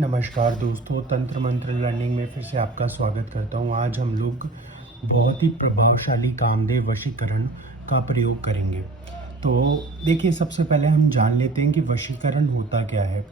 नमस्कार दोस्तों, तंत्र मंत्र लर्निंग में फिर से आपका स्वागत करता हूँ। आज हम लोग बहुत ही प्रभावशाली कामदेव वशीकरण का प्रयोग करेंगे। तो देखिए, सबसे पहले हम जान लेते हैं कि वशीकरण होता क्या है।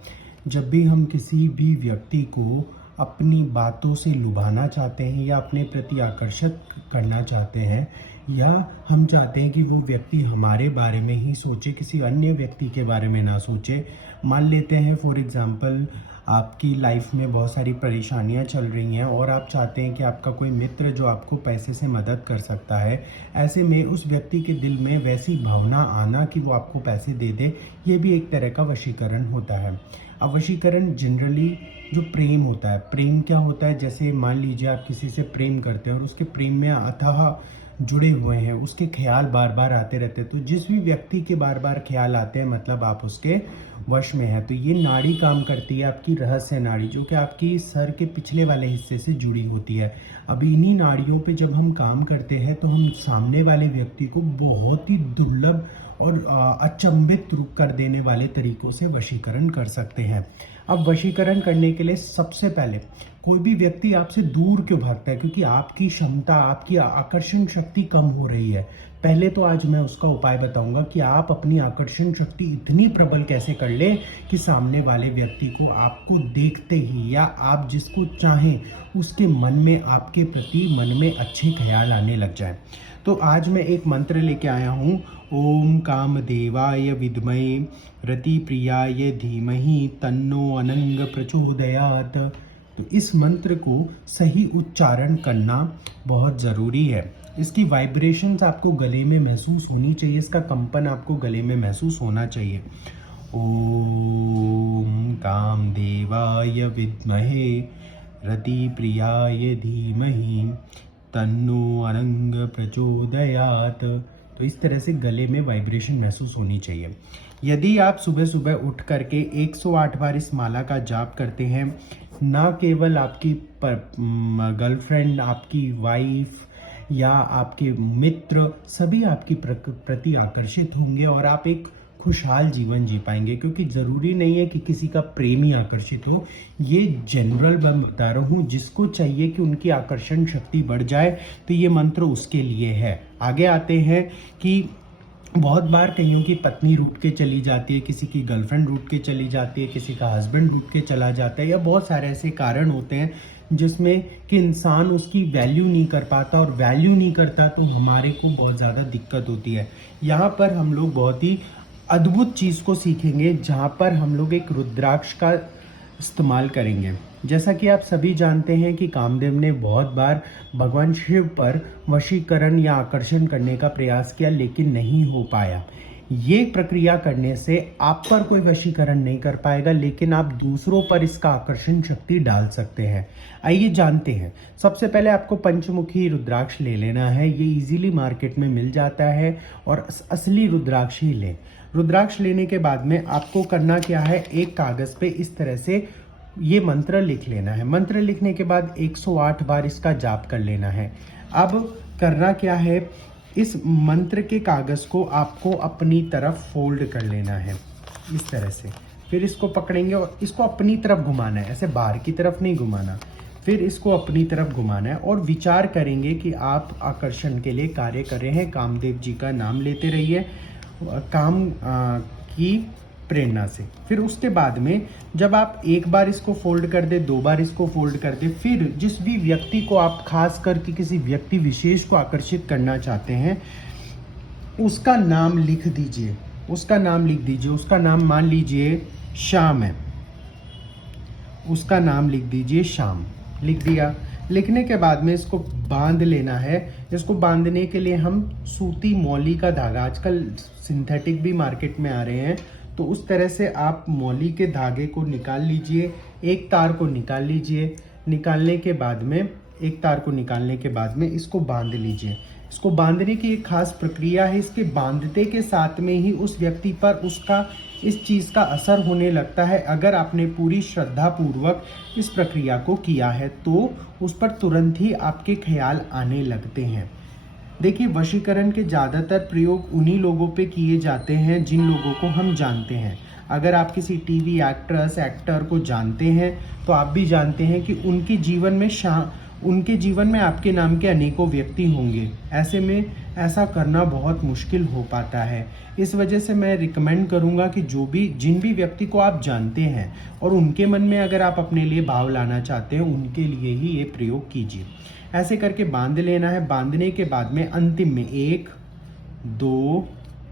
जब भी हम किसी भी व्यक्ति को अपनी बातों से लुभाना चाहते हैं या अपने प्रति आकर्षित करना चाहते हैं, या हम चाहते हैं कि वो व्यक्ति हमारे बारे में ही सोचे, किसी अन्य व्यक्ति के बारे में ना सोचे। मान लेते हैं फॉर एग्जांपल, आपकी लाइफ में बहुत सारी परेशानियां चल रही हैं और आप चाहते हैं कि आपका कोई मित्र जो आपको पैसे से मदद कर सकता है, ऐसे में उस व्यक्ति के दिल में वैसी भावना आना कि वो आपको पैसे दे दे, ये भी एक तरह का वशीकरण होता है। अब वशीकरण जनरली जो प्रेम होता है, प्रेम क्या होता है, जैसे मान लीजिए आप किसी से प्रेम करते हैं और उसके प्रेम में अथाह जुड़े हुए हैं, उसके ख्याल बार बार आते रहते हैं। तो जिस भी व्यक्ति के बार बार ख्याल आते हैं, मतलब आप उसके वश में है। तो ये नाड़ी काम करती है, आपकी रहस्य नाड़ी, जो कि आपकी सर के पिछले वाले हिस्से से जुड़ी होती है। अब इन्हीं नाड़ियों पे जब हम काम करते हैं तो हम सामने वाले व्यक्ति को बहुत ही दुर्लभ और अचंभित कर देने वाले तरीकों से वशीकरण कर सकते हैं। अब वशीकरण करने के लिए सबसे पहले, कोई भी व्यक्ति आपसे दूर क्यों भागता है? क्योंकि आपकी क्षमता, आपकी आकर्षण शक्ति कम हो रही है। पहले तो आज मैं उसका उपाय बताऊंगा कि आप अपनी आकर्षण शक्ति इतनी प्रबल कैसे कर ले कि सामने वाले व्यक्ति को आपको देखते ही, या आप जिसको चाहें उसके मन में, आपके प्रति मन में अच्छे ख्याल आने लग जाए। तो आज मैं एक मंत्र लेके आया हूँ। ओम कामदेवाय विद्महे रतिप्रियाय धीमहि तन्नो अनंग प्रचोदयात्। तो इस मंत्र को सही उच्चारण करना बहुत ज़रूरी है। इसकी वाइब्रेशंस आपको गले में महसूस होनी चाहिए, इसका कंपन आपको गले में महसूस होना चाहिए। ओम कामदेवाय विद्महे रतिप्रियाय धीमहि तन्नो अनंग प्रचोदयात्। तो इस तरह से गले में वाइब्रेशन महसूस होनी चाहिए। यदि आप सुबह सुबह उठ करके 108 बार इस माला का जाप करते हैं, ना केवल आपकी गर्लफ्रेंड, आपकी वाइफ या आपके मित्र, सभी आपकी प्रति आकर्षित होंगे और आप एक खुशहाल जीवन जी पाएंगे। क्योंकि ज़रूरी नहीं है कि किसी का प्रेम ही आकर्षित हो, ये जनरल मैं बता रहा हूँ। जिसको चाहिए कि उनकी आकर्षण शक्ति बढ़ जाए, तो ये मंत्र उसके लिए है। आगे आते हैं कि बहुत बार कईयों की पत्नी रूठ के चली जाती है, किसी की गर्लफ्रेंड रूठ के चली जाती है, किसी का हस्बैंड रूठ के चला जाता है, या बहुत सारे ऐसे कारण होते हैं जिसमें कि इंसान उसकी वैल्यू नहीं कर पाता, और वैल्यू नहीं करता तो हमारे को बहुत ज़्यादा दिक्कत होती है। यहाँ पर हम लोग बहुत ही अद्भुत चीज़ को सीखेंगे, जहाँ पर हम लोग एक रुद्राक्ष का इस्तेमाल करेंगे। जैसा कि आप सभी जानते हैं कि कामदेव ने बहुत बार भगवान शिव पर वशीकरण या आकर्षण करने का प्रयास किया, लेकिन नहीं हो पाया। ये प्रक्रिया करने से आप पर कोई वशीकरण नहीं कर पाएगा, लेकिन आप दूसरों पर इसका आकर्षण शक्ति डाल सकते हैं। आइए जानते हैं। सबसे पहले आपको पंचमुखी रुद्राक्ष ले लेना है। ये इजीली मार्केट में मिल जाता है, और असली रुद्राक्ष ही लें। रुद्राक्ष लेने के बाद में आपको करना क्या है, एक कागज पे इस तरह से ये मंत्र लिख लेना है। मंत्र लिखने के बाद 108 बार इसका जाप कर लेना है। अब करना क्या है, इस मंत्र के कागज को आपको अपनी तरफ फोल्ड कर लेना है इस तरह से। फिर इसको पकड़ेंगे और इसको अपनी तरफ घुमाना है, ऐसे बाहर की तरफ नहीं घुमाना। फिर इसको अपनी तरफ घुमाना है और विचार करेंगे कि आप आकर्षण के लिए कार्य कर रहे हैं। कामदेव जी का नाम लेते रहिए काम की प्रेरणा से। फिर उसके बाद में जब आप एक बार इसको फोल्ड कर दे, दो बार इसको फोल्ड कर दे, फिर जिस भी व्यक्ति को आप खास करके किसी व्यक्ति विशेष को आकर्षित करना चाहते हैं, उसका नाम लिख दीजिए। उसका नाम लिख दीजिए। उसका नाम मान लीजिए श्याम है, उसका नाम लिख दीजिए श्याम। लिख दिया। लिखने के बाद में इसको बांध लेना है। इसको बांधने के लिए हम सूती मौली का धागा, आजकल सिंथेटिक भी मार्केट में आ रहे हैं, तो उस तरह से आप मौली के धागे को निकाल लीजिए। एक तार को निकाल लीजिए। निकालने के बाद में, एक तार को निकालने के बाद में इसको बांध लीजिए। इसको बांधने की एक खास प्रक्रिया है। इसके बांधते के साथ में ही उस व्यक्ति पर उसका, इस चीज़ का असर होने लगता है। अगर आपने पूरी श्रद्धा पूर्वक इस प्रक्रिया को किया है तो उस पर तुरंत ही आपके ख्याल आने लगते हैं। देखिए, वशीकरण के ज़्यादातर प्रयोग उन्हीं लोगों पे किए जाते हैं जिन लोगों को हम जानते हैं। अगर आप किसी टीवी एक्टर को जानते हैं तो आप भी जानते हैं कि उनके जीवन में आपके नाम के अनेकों व्यक्ति होंगे। ऐसे में ऐसा करना बहुत मुश्किल हो पाता है। इस वजह से मैं रिकमेंड करूंगा कि जिन भी व्यक्ति को आप जानते हैं और उनके मन में अगर आप अपने लिए भाव लाना चाहते हैं, उनके लिए ही ये प्रयोग कीजिए। ऐसे करके बांध लेना है। बांधने के बाद में अंतिम में 1, 2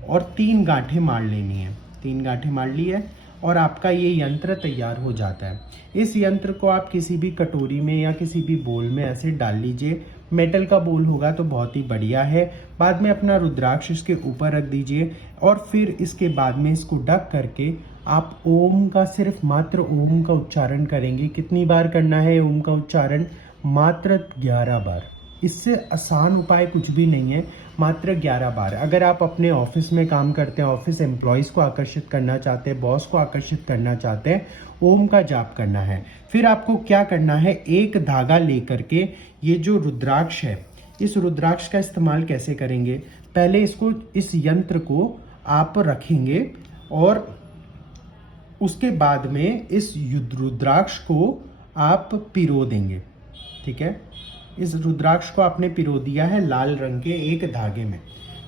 और 3 गांठें मार लेनी है। 3 गांठें मार ली है और आपका ये यंत्र तैयार हो जाता है। इस यंत्र को आप किसी भी कटोरी में या किसी भी बोल में ऐसे डाल लीजिए। मेटल का बोल होगा तो बहुत ही बढ़िया है। बाद में अपना रुद्राक्ष इसके ऊपर रख दीजिए और फिर इसके बाद में इसको ढक करके आप ओम का सिर्फ मात्र ओम का उच्चारण करेंगे। कितनी बार करना है ओम का उच्चारण? मात्र 11 बार। इससे आसान उपाय कुछ भी नहीं है, मात्र 11 बार। अगर आप अपने ऑफिस में काम करते हैं, ऑफिस एम्प्लॉयज़ को आकर्षित करना चाहते हैं, बॉस को आकर्षित करना चाहते हैं, ओम का जाप करना है। फिर आपको क्या करना है, एक धागा लेकर के ये जो रुद्राक्ष है, इस रुद्राक्ष का इस्तेमाल कैसे करेंगे? पहले इस यंत्र को आप रखेंगे और उसके बाद में इस रुद्राक्ष को आप पिरो देंगे। ठीक है, इस रुद्राक्ष को आपने पिरो दिया है लाल रंग के एक धागे में।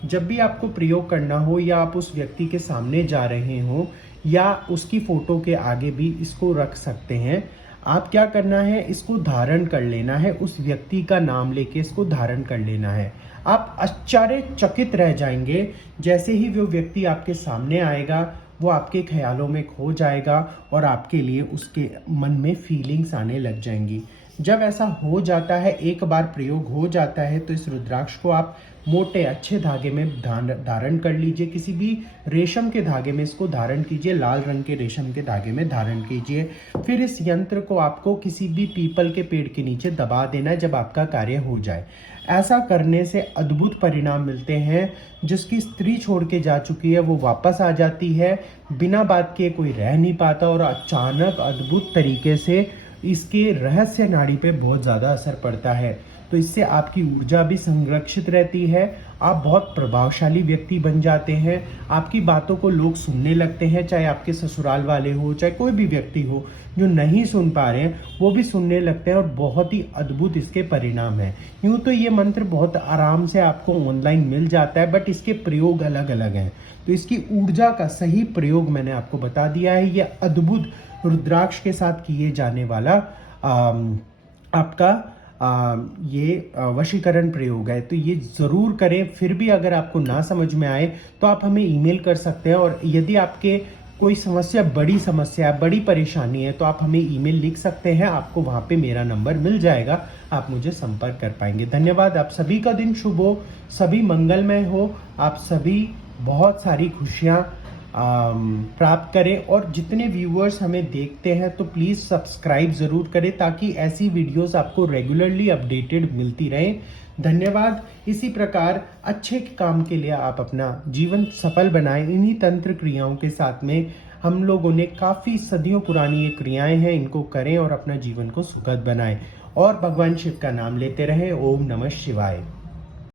जब भी आपको प्रयोग करना हो या आप उस व्यक्ति के सामने जा रहे हो या उसकी फोटो के आगे भी इसको रख सकते हैं। आप क्या करना है, इसको धारण कर लेना है। उस व्यक्ति का नाम लेके इसको धारण कर लेना है। आप आश्चर्यचकित रह जाएंगे। जैसे ही वो व्यक्ति आपके सामने आएगा, वो आपके ख्यालों में खो जाएगा और आपके लिए उसके मन में फीलिंग्स आने लग जाएंगी। जब ऐसा हो जाता है, एक बार प्रयोग हो जाता है, तो इस रुद्राक्ष को आप मोटे अच्छे धागे में धारण कर लीजिए। किसी भी रेशम के धागे में इसको धारण कीजिए, लाल रंग के रेशम के धागे में धारण कीजिए। फिर इस यंत्र को आपको किसी भी पीपल के पेड़ के नीचे दबा देना है जब आपका कार्य हो जाए। ऐसा करने से अद्भुत परिणाम मिलते हैं। जिसकी स्त्री छोड़ के जा चुकी है वो वापस आ जाती है, बिना बात के कोई रह नहीं पाता और अचानक अद्भुत तरीके से इसके रहस्य नाड़ी पे बहुत ज़्यादा असर पड़ता है। तो इससे आपकी ऊर्जा भी संरक्षित रहती है। आप बहुत प्रभावशाली व्यक्ति बन जाते हैं। आपकी बातों को लोग सुनने लगते हैं, चाहे आपके ससुराल वाले हो, चाहे कोई भी व्यक्ति हो जो नहीं सुन पा रहे हैं, वो भी सुनने लगते हैं और बहुत ही अद्भुत इसके परिणाम हैं। यूँ तो ये मंत्र बहुत आराम से आपको ऑनलाइन मिल जाता है, बट इसके प्रयोग अलग अलग हैं। तो इसकी ऊर्जा का सही प्रयोग मैंने आपको बता दिया है। ये अद्भुत रुद्राक्ष के साथ किए जाने वाला आपका ये वशीकरण प्रयोग है। तो ये ज़रूर करें। फिर भी अगर आपको ना समझ में आए तो आप हमें ईमेल कर सकते हैं, और यदि आपके कोई बड़ी समस्या है, बड़ी परेशानी है, तो आप हमें ईमेल लिख सकते हैं। आपको वहाँ पे मेरा नंबर मिल जाएगा, आप मुझे संपर्क कर पाएंगे। धन्यवाद। आप सभी का दिन शुभ हो, सभी मंगलमय हो, आप सभी बहुत सारी खुशियाँ प्राप्त करें। और जितने व्यूअर्स हमें देखते हैं तो प्लीज़ सब्सक्राइब ज़रूर करें ताकि ऐसी वीडियोस आपको रेगुलरली अपडेटेड मिलती रहें। धन्यवाद। इसी प्रकार अच्छे काम के लिए आप अपना जीवन सफल बनाएं। इन्हीं तंत्र क्रियाओं के साथ में हम लोगों ने काफ़ी सदियों पुरानी ये क्रियाएं हैं, इनको करें और अपना जीवन को सुखद बनाएं और भगवान शिव का नाम लेते रहें। ओम नमः शिवाय।